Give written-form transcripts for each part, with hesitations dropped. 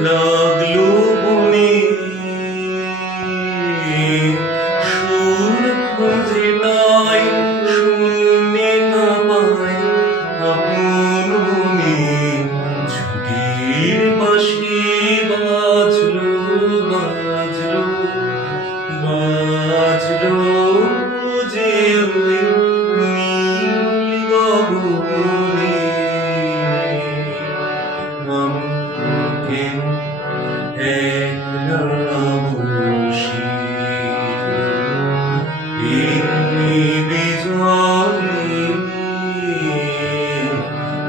লাগলো মনে সুর খুঁজে তাই শূন্যে কাঁপায় আপন মনে ছুটির বাঁশি বাজলো বাজলো বাজলো যে ওই নীল গগনে একলা বসে বিজলে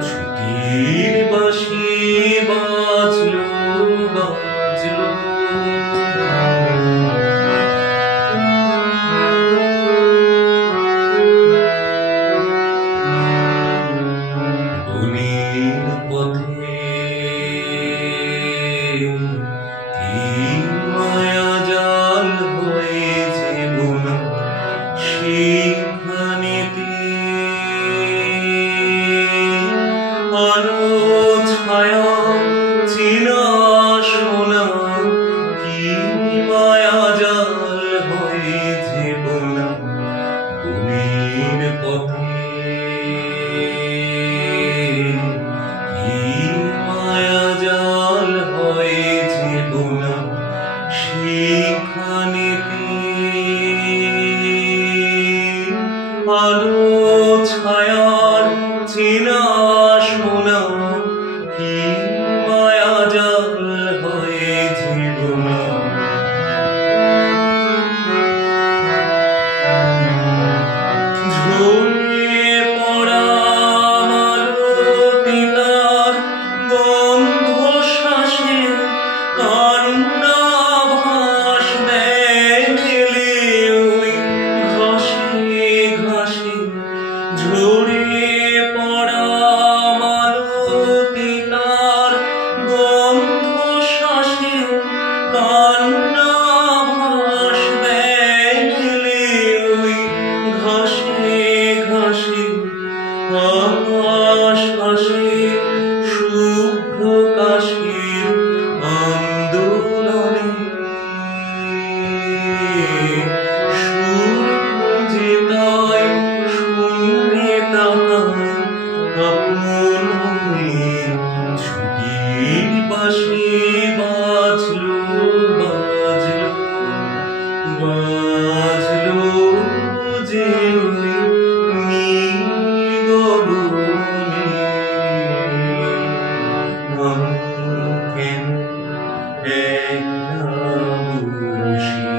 ছুটির বাঁশি বাজলো বাজলো বনের পথে মায়া জাল হয়েছে বোনা সেখানেতে আলো ছায়া চেনা শোনা কি মায়া জাল হয়েছে বোনা বনের পথে কি মায়া জাল হয়েছে বোনা সেখানেতে আলো ছায়ার চেনা শোনা কি মায়া জাল হয়েছে বোনা ঝরিয়ে পড়া মালতী তার গন্ধ শ্বাসে কান্নাভাস দেয় মেলে ওই ঘাসে ঘাসে ঝরিয়ে পড়া মালতী তার গন্ধ শ্বাসে কান্নাভাস দেয় মেলে ওই ঘাসে ঘাসে আকাশে শুভ্র কাশীর আন্দোলনে সুর খুঁজে তাই শূন্যে তাকায় আপন মনের ছুটির বাঁশি বাজলো বাজলো বাজলো যে নীল গগনে কেন একলা বসে